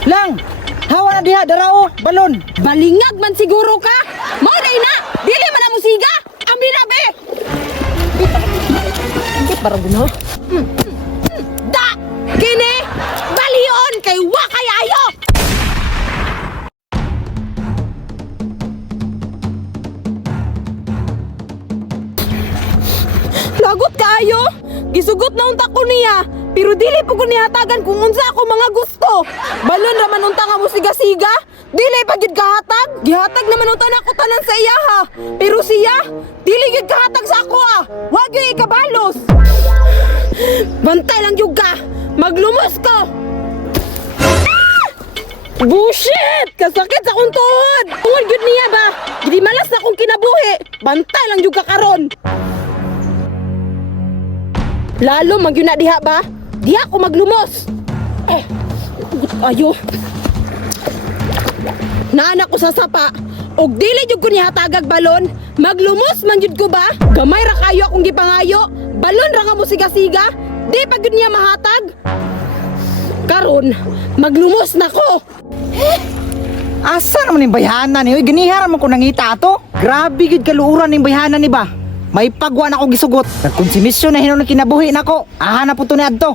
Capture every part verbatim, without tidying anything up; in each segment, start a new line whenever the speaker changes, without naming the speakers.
Lang, hawa na diha, darao, balon.
Balingag man siguro ka. Mao day na, dili man na musiga. Ambi na be.
Hindi para gino.
Da, kini balion kay wa kay ayo. Lagot kaayo. Gisugot na unta ko niya. Pero dili po ko nihatagan kung unsa ako mga gusto. Balon raman unta nga mo siga-siga. Dili pa gid kahatag. Gihatag naman unta na ako tanan sa iya ha. Pero siya, dili gid kahatag sa ako ah. Wa gyud ikabalos. Bantay lang jud ka. Maglumos ko. Ah! Bullshit! Kasakit sa kong tuhod. Tungod gyud niya ba? Gidi malas na akong kinabuhi. Bantay lang jud ka karon. Lalo magyud na diha ba? Diha ko maglumos. Eh, ayo. Naanak ko sa sapa. Og dili jud ko ni hatagag balon. Maglumos man jud ko ba? Gamay ra kayo akong gipangayo. Balon ra nga mo siga-siga. Di pa gud niya mahatag. Karon, maglumos na ko.
Asa naman yung bayhanan ni? Uy, ganihara man ko nangita ato. Grabe gid kaluuran yung bayhanan ni ba? May pagwa na ako gisugot. Nagkonsumisyon na hinon kinabuhi nako. Aha na po to ni adto.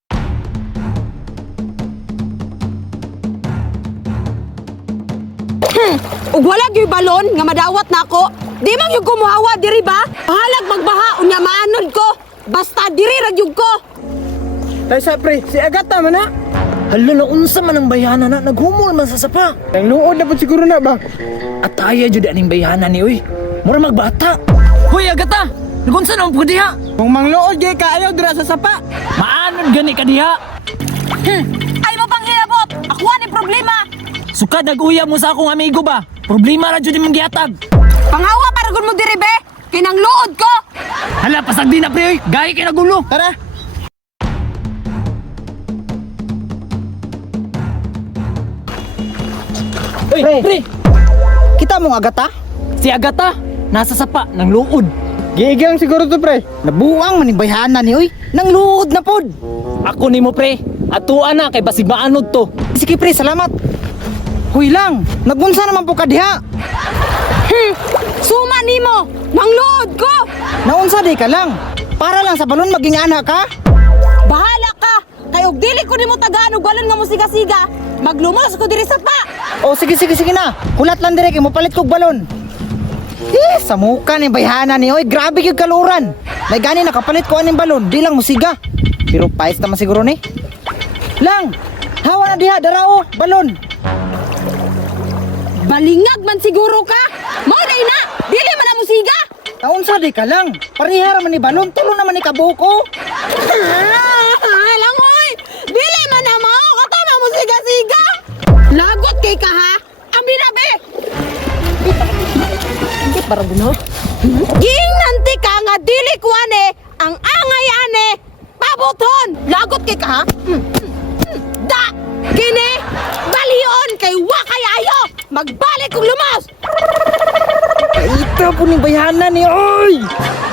Ug wala gyud balon nga madawat nako. Di man gyud ko mohawa diri ba? Halag magbaha unya maanod ko. Basta diri ra gyud ko.
Tay sa pre, si Agata man na. Halo na unsa man ang bayhanan na naghumol man sa sapa. Ang luod na po siguro na ba? At aya jud aning bayhanan ni uy. Mura magbata.
Hoy, Agata! Nagunsa na ang po diha?
Kung mangluod gay ka ayaw dira sa sapa.
Maanon gani ka diha?
Hmm. Ay mo bang hilabot? Ako ni problema.
Sukad nag-uya mo sa akong amigo ba? Problema ra jud imong gihatag.
Panghawa para gud mo diri be. Kinang luod ko.
Hala, pasag di na pre, oy. Gahi kay nagulo.
Tara.
Oy,
Pre.
pre!
Kita mo nga Agata?
Si Agata, nasa sapa ng luod.
Giigang siguro to pre. Nabuang man yung bayhanan ni uy. Nang luod na pod.
Ako ni mo pre, atuan na kay basig maanod to.
Sige pre, salamat. Huy lang, nagunsa naman po ka diha.
Hmm. Suma nimo. Mangluod ko.
Naunsa di ka lang. Para lang sa balon maging anak ka.
Bahala ka. Kay og dili ko nimo tagaan og balon nga mo siga-siga. Maglumos ko diri sa pa.
O sige sige sige na. Hulat lang dire kay mo palit kog balon. Eh, sa muka ni bayhana ni oy, grabe yung kaluran. May gani nakapalit ko aning balon, di lang musiga. Pero pais naman siguro ni. Lang, hawa na diha, darao, balon.
Balingag man siguro ka. Mao day na, dili man na musiga.
Naunsa di ka lang. Parihara man ni balon, tulo naman ni kabuko.
Ah, lang oy. Dili man na mao katama musiga-siga. Lagot kay ka ha. Ambi na be.
Hindi para gino.
Ging nanti ka nga dili ko ane ang angay ane pabuton. Lagot kay ka ha. Hmm, hmm, hmm. Da kini balion kay wa kay ayo. Magbalik kog lumas.
Ito po ni bayhana ni oy.